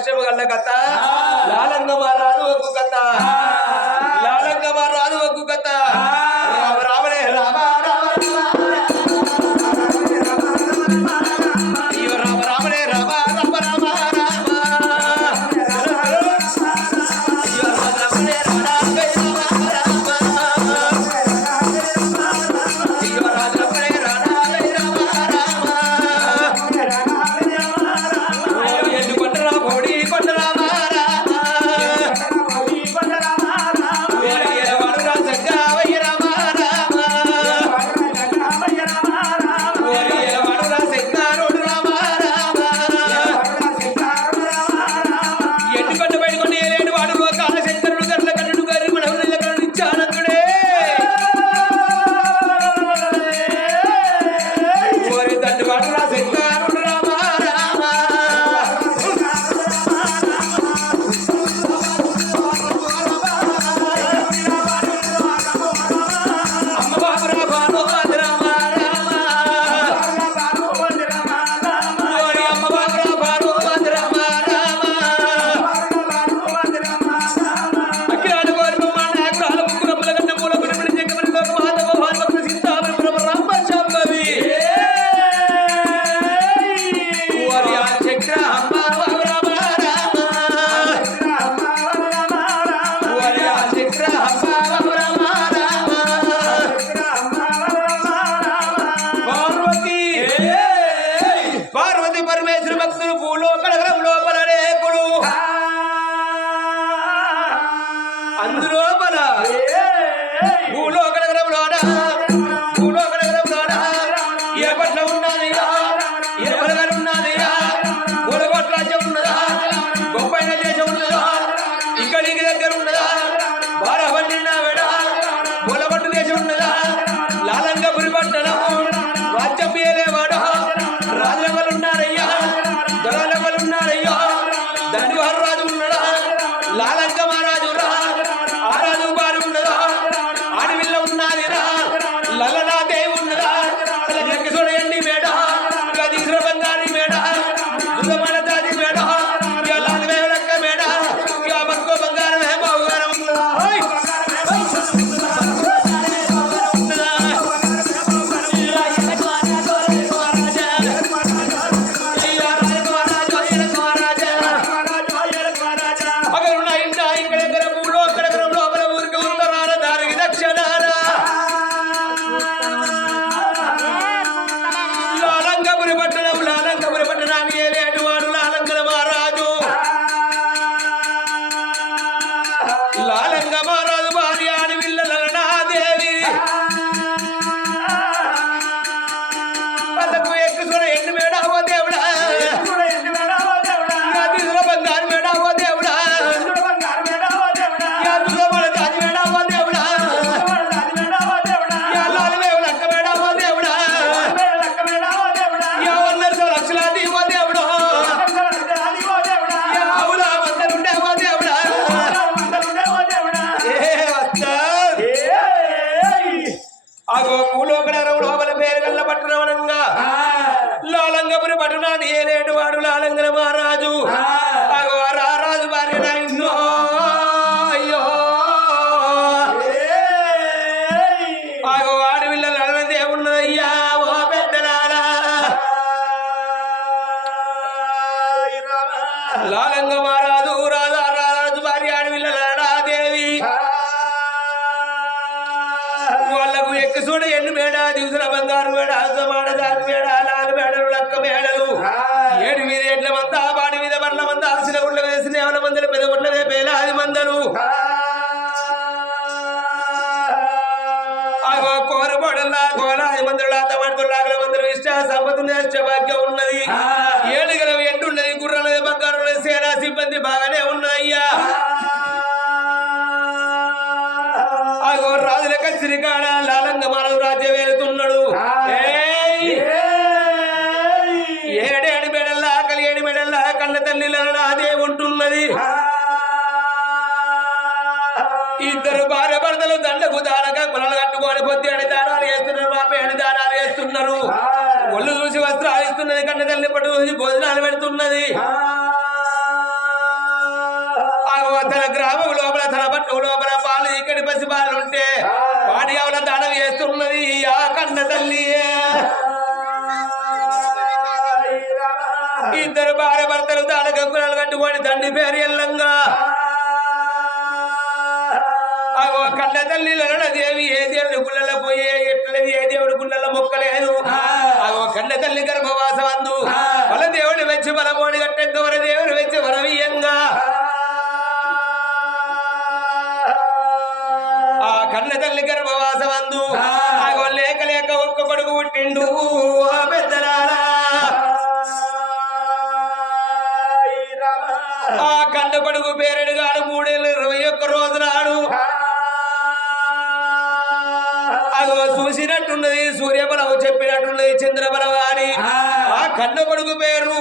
కష్టము గల్ల కథ. లాలంగ మారాలు ఒక లాలంగ మహారాజు రాధా రాజు భార్య ఆడవిల్ల రాధాదేవి వాళ్ళకు ఎక్కి చూడ ఎన్ని మేడ దిగుసిన బంగారు మేడ హస్తమాడ దాని మేడ లాలు మేడలు లక్క మేడలు. ఏడు మీద ఎడ్ల మంద బాడి మీద బండ్ల మంద ఆసిన గుండ్ల మీద స్నేహల మందలు పెద్ద గుండ్ల మీద పేలాది మందలు. కోరబడల్లా కోలాది మందులు లాత మందులు లాగల మందులు ఇష్ట సంపత్తి ఉన్నది. ఏడు నీళ్ళు బాగానే ఉన్నాయ్యా. అగో రాజుల కచ్చిరికాడ లాలంగ మానవ రాజ్యం వెళుతున్నాడు ఏడేడు మెడల్లా ఆకలి ఏడు మెడల్లా కళ్ళ తల్లి అదే ఉంటున్నది. ఇద్దరు భార్య భర్తలు దండకు దానగా గుణాలు కట్టుకొని పొద్దు అని దానాలు వేస్తున్నారు మాపే అని దానాలు వేస్తున్నారు. ఒళ్ళు చూసి వస్త్రాలు ఇస్తున్నది కన్న తల్లి పట్టు భోజనాలు పెడుతున్నది. పసిబాలుంటే వాడి ఎవల దానం చేస్తున్నది ఆ కన్న తల్లి. ఇద్దరు భార్య భర్తలు దాన గంగులాలు కట్టుకొని తండ్రి పేరు ఎల్లంగా. అగో కన్న తల్లి దేవి ఏ దేవుడి గుళ్ళలో పోయే ఎట్లది? ఏ దేవుడి గుళ్ళలో మొక్కలేదు? అగో కన్న తల్లి గర్భవాసం అందు వల దేవుడు వచ్చి బలమోడి గట్టంగా వర దేవుడు వచ్చి వరవీయంగా తల్లి గర్భవాసం అందు అగో లేక లేక ఒక్క కొడుకు పుట్టిండు. ఆ పెద్దలారా ఆ కన్న కొడుకు పేరెడు గాడు మూడేళ్ళు ఇరవై ఒక్క రోజు నాడు. అగో చూసినట్టున్నది సూర్యబలము చెప్పినట్టున్నది చంద్రబలం అని. ఆ. కన్న కొడుకు పేరు.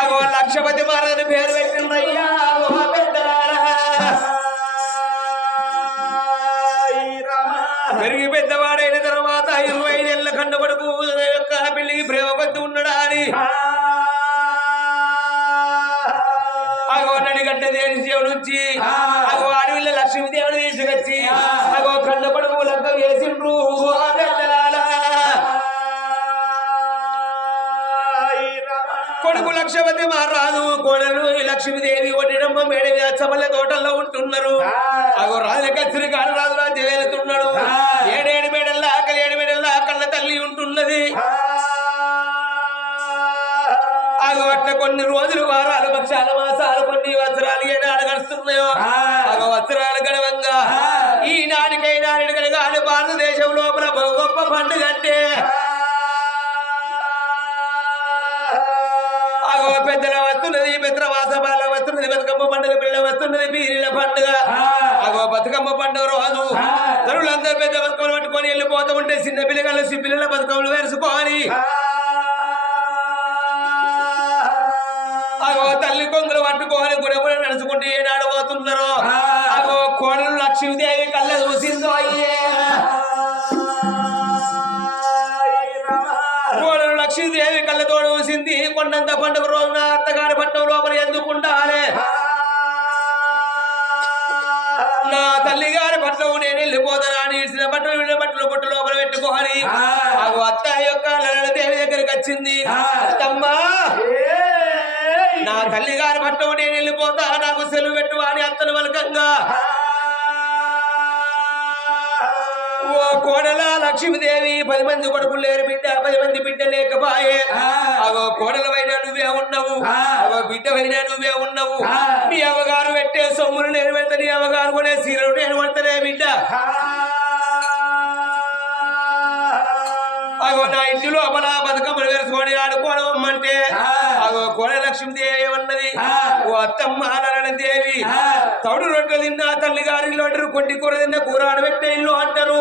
అగో లక్షపతి మహారాజు పేరు పెట్టిందయ్యా ఉన్నాడా అని అగో నడిగడ్డ దేని దేవుడు నుంచి? అగో అడవిలో లక్ష్మీదేవుడు తీసుకొచ్చి అగో కన్న కొడుకు లగ్గ వేసిండ్రు. కొడుకు లక్షపతి మహారాజు కోడలు ఈ లక్ష్మీదేవి ఒడినమ్మ మేడ చమల తోటల్లో ఉంటున్నారు. అగో రాజుల కచ్చిరి కాడు రాజు రాజ్యం వెళుతున్నాడు గడుస్తున్నాయో అగో వస్త్రాలు గడవంగా. ఈ భారతదేశం లోపల గొప్ప పండుగ అంటే? అగో పెద్దల వస్తున్నది మిత్ర మాసపాల వస్తున్నది బతుకమ్మ పండుగ పిల్ల వస్తున్నది పీరిల పండుగ. అగో బతుకమ్మ పండుగ రోజు. తరులందరూ పెద్ద బతుకమ్మలు పట్టుకొని వెళ్ళిపోతూ ఉంటే చిన్న పిల్లగాళ్ళు పిల్లల బతుకమ్మలు వేసుకొని అగో తల్లి కొంగులు పట్టుకొని గుడములు లక్ష్మీదేవి కళ్ళ చూసిందో అయ్యే లక్ష్మీదేవి కళ్ళతో చూసింది కొండంత పండుగ రోజున అత్తగారి పట్టణం లోపల ఎందుకుంటానే నా తల్లి గారి పట్ల నేను వెళ్ళిపోతానా అని ఇచ్చిన బట్టలు విడిన బట్టలు బుట్ట లోపల పెట్టుకోని అగో అత్త యొక్క లలితాదేవి దగ్గరికి వచ్చింది అత్తమ్మా నా తల్లి గారి పట్ల నేను వెళ్ళిపోతా నాకు సెలవు పెట్టు అని అత్తను వలకంగా ఓ కోడల లక్ష్మీదేవి పది మంది కొడుకులు లేరు బిడ్డ పది మంది బిడ్డ లేకపాయే. అగో కోడలవైనా నువ్వే ఉన్నావు. అగో బిడ్డవైనా నువ్వే ఉన్నావు. నీ అమ్మగారు పెట్టే సొమ్ములు నేను పెడతా నీ అమ్మగారు కొనే సీరలు నేను కొడతానే బిడ్డ అగో నా ఇంటి లోపల బతుకమ్మలు వేసుకొని ఆడుకోవడం అమ్మంటే అగో కోడ లక్ష్మీదేవి ఏమన్నది? ఓ అత్తమ్మ దేవి తౌడు రొట్టెలు తిన్నా తల్లి గారి ఇల్లు అంటారు కొండి కూర తిన్న కూర ఆడబెట్టే ఇల్లు అంటారు.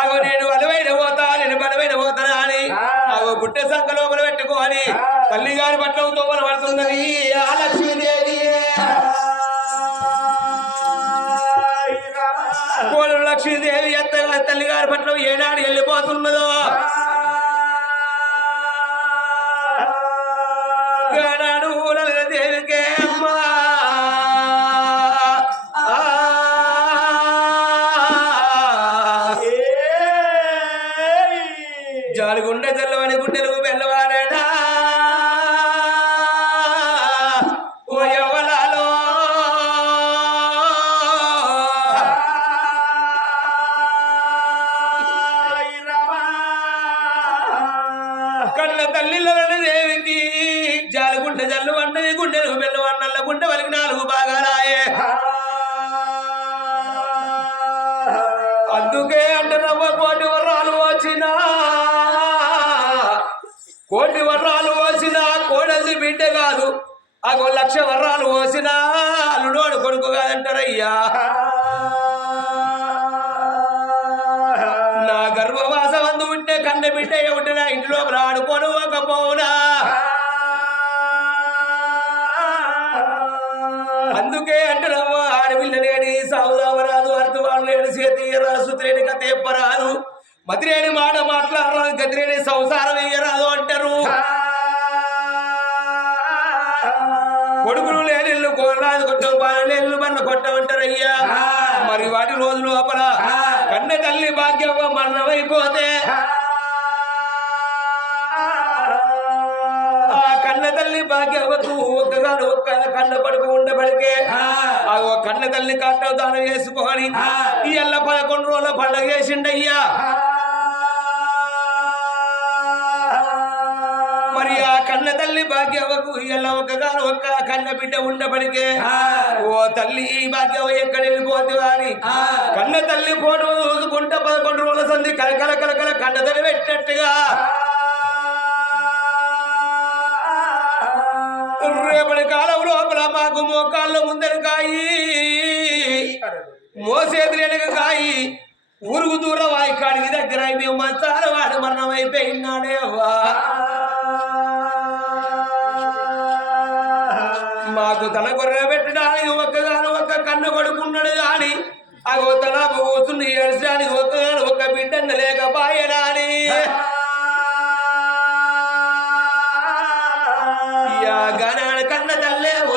అగో నేను బలమైన పోతా నేను బలమైన పోతానా అని అగో బుట్టె సంఖ లోపల పెట్టుకోని తల్లి గారి పట్ల తోమల పడుతున్నది. ఆ లక్ష్మీదేవి. లక్ష్మీదేవి తల్లి గారి పట్ల ఏనాడు వెళ్ళిపోతున్నదో? జల్లు వంటది గుండెలకు బెల్లవన్నల్ల గుండె వలికి నాలుగు భాగాలాయే. అందుకే అంటున్నవ్వ కోటి వర్రాలు వచ్చినా. కోటి వర్రాలు వచ్చిన కోడల్ది బిడ్డ కాదు అగో లక్ష వర్రాలు పోసినా అల్లుడోడు కొడుకు కాదంటారయ్యా. నా గర్భవాసం అందు ఉంటే కన్న బిడ్డ ఏమిటి నా ఇంట్లో ఆడుకోను ఒక పోనా అందుకే అంటున్నాము ఆడపిల్ల లేని సాగుదామరాదు అర్థవాళ్ళు లేని చేతి రాసు లేని కథ చెప్పరాదు మతిరేని మాట మాట్లాడరాదు. గతిరేని సంసారం వేయరాదు అంటారు. కొడుకులు లేని ఇల్లు కోరరాదు. పాది కొట్టం పాలనేళ్ళు బండ్ల కొట్టమంటారయ్యా మరి వాటి రోజు లోపల కన్న తల్లి భాగ్యవ మరణమైపోతే కన్న తల్లి భాగ్యవకు ఒక్కగాను ఒక్క కన్న పడుకు ఉండబడికే ఆ. కన్న తల్లి కట్ట దానం చేసుకొని ఈ ఎల్ల పదకొండు రోజుల పండగ చేసిండయ్యా. మరి ఆ కన్న తల్లి భాగ్యవకు ఇలా ఒకగాను ఒక్క కన్న బిడ్డ ఉండబడికే ఓ తల్లి ఈ భాగ్యవ ఎక్కడ వెళ్ళిపోతే అని కన్న తల్లి ఫోటో చూసుకుంటా పదకొండు రోజుల సంధి కలకల కలకల కన్న తల్లి పెట్టినట్టుగా మాకు మోకాళ్ళ ముందర కాయి. మోసేది వెనక కాయి. ఊరుకు దూరం వాయి కాడికి దగ్గర మేము మంచాలు వాడు మరణం అయిపోయినాడే అవ్వా మాకు తన గొర్రె పెట్టడానికి ఒక్కగాను ఒక్క కన్ను కొడుకున్నాడు గాని అగో తన కూర్చుని ఏడ్చడానికి ఒక్కగాను ఒక్క బిడ్డను లేకపాయడాని యా గనాడు కన్న తల్లే ఓ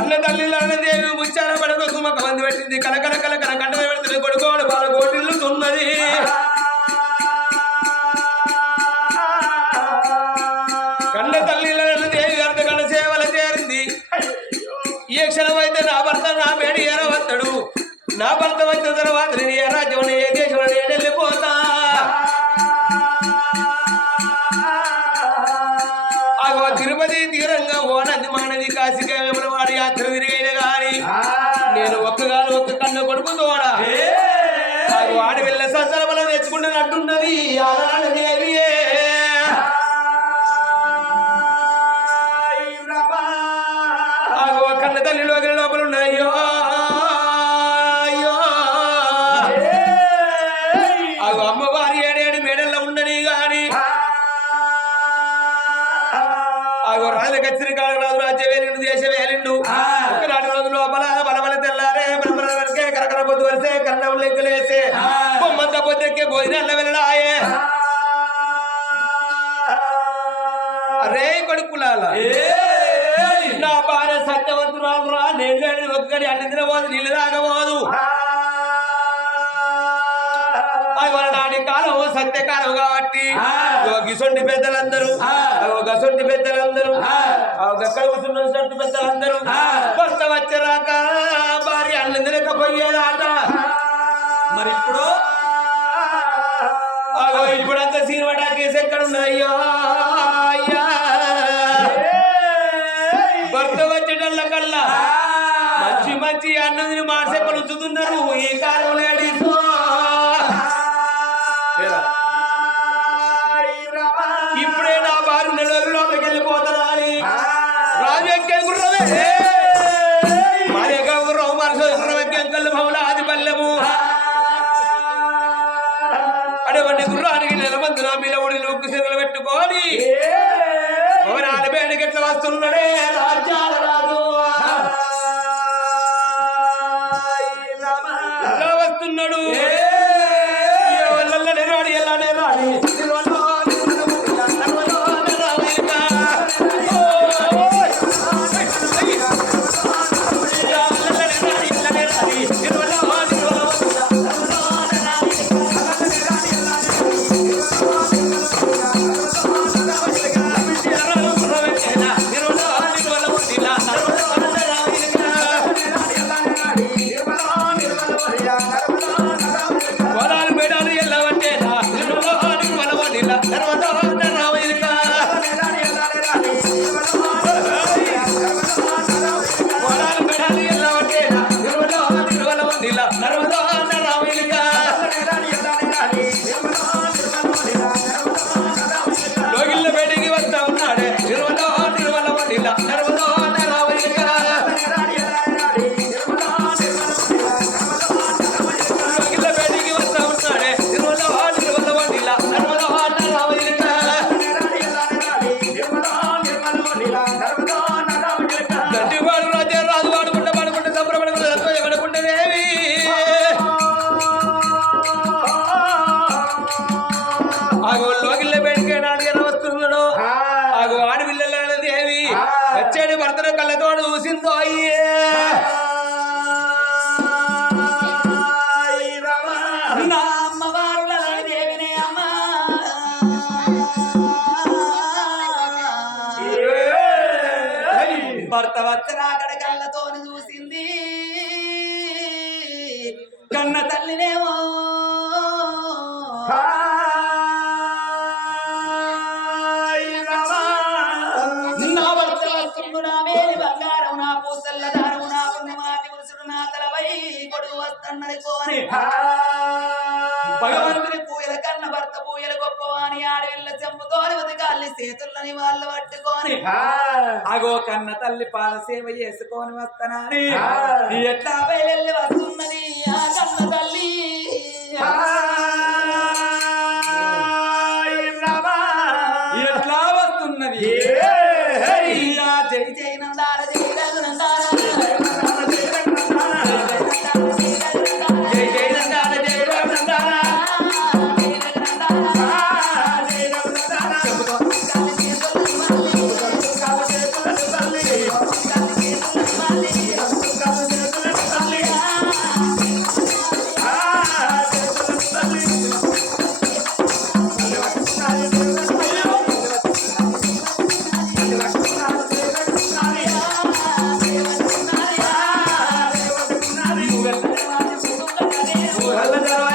కన్న తల్లిలాన దేవి ముచ్చాల పడక సుమక మంది పెట్టింది. కలకల కలకల కంట పెడుతుంది కొడుకోడు బాల కోటిల్లు తున్నది కన్న తల్లిలాన దేవి అర్ధ కన్న సేవల చేరింది. ఏ క్షణమైతే నా భర్త నా మేడి ఎరవత్తడు నా భర్త వచ్చిన తర్వాత నేను ఏ రాజ్యం ఏ దేశంలో నేను వెళ్ళిపోతా? తిరుపతి తీరంగా ఓనంది మానది కాశీగా వాడి వెళ్ళ అంటున్నది తెచ్చుకుంటున్నట్టున్నది అగో నాటి కాలం సత్యకాలం కాబట్టి గిసొంటి పెద్దలందరూ గసొంటి పెద్దలందరూ అక్కడ కూర్చున్న సొంటి పెద్దలందరూ భర్త వచ్చరాక భార్య అన్నం తినకపోయేదాట మరి ఇప్పుడు? ఇప్పుడంతా సినిమా కేసు ఎక్కడ ఉన్నాయో అయ్యా భర్త వచ్చేటల్ల కల్లా మంచి మంచి అన్నది మాసెక్కలు ఉంచుతున్నారు ఈ కాలం లేడీస్ ఇప్పుడే నా భార్య నెలలు లోపలికి వెళ్ళిపోతారా అని రాజు ఎక్కే గుర్రమే మరి ఎక్క గుర్రం మనసు గుర్రం ఎక్కే కళ్ళు భవన ఆది పల్లెము అటువంటి గుర్రానికి నెలమంది నా మీద ఉడి నొక్కు సిరలు పెట్టుకొని. భవనాల బయటకి ఎట్లా వస్తున్నాడే. రాజ్యాల రాజు. అక్కడ కళ్ళతోని చూసింది. కన్న తల్లినేమో. నా మేలి బంగారం నా పూసల్ల దారం నా పుణ్యమాటి పురుషుడు నా తలపై కొడుకు వస్తున్నది కోని చేతుల్లని వాళ్ళు పట్టుకొని. అగో కన్న తల్లి పాల సేవ చేసుకొని వస్తానని ఎట్లా బయలెల్లి వస్తున్నది ఆ కన్న తల్లి? ఎట్లా వస్తున్నది? వెళ్ళారు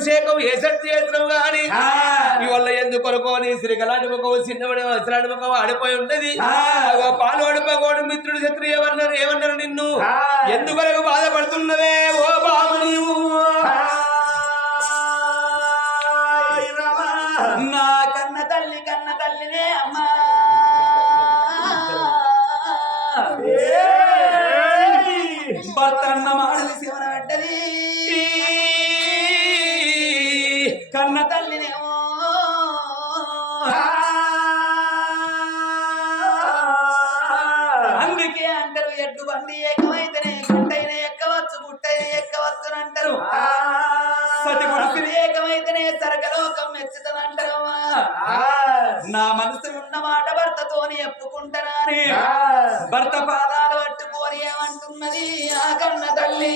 అభిషేకం ఏ శక్తి చేసినావు గాని? ఇవల్ల ఎందుకు కొనుక్కోని శ్రీకలాంటి ముఖం చిన్నవాడి అసలాంటి ముఖం ఆడిపోయి ఉన్నది. పాలు అడిపోకోడు మిత్రుడు శత్రు ఏమన్నారు ఏమన్నారు నిన్ను? ఎందుకొరకు బాధపడుతున్నవే? ఓ బాబు నీవు. అందుకే అంటారు ఎడ్డు బండి ఏకమైతేనే గుట్టైన ఎక్కవచ్చు గుట్టైన ఎక్కవచ్చు అంటారు. సతి పురుషులు ఏకమైతేనే సరగలోకం మెచ్చుతుందంటారు నా మనసులో ఉన్న మాట భర్తతోని చెప్పుకుంటానని భర్త పాదాలు పట్టుకొని ఏమంటున్నది? ఆ కన్న తల్లి.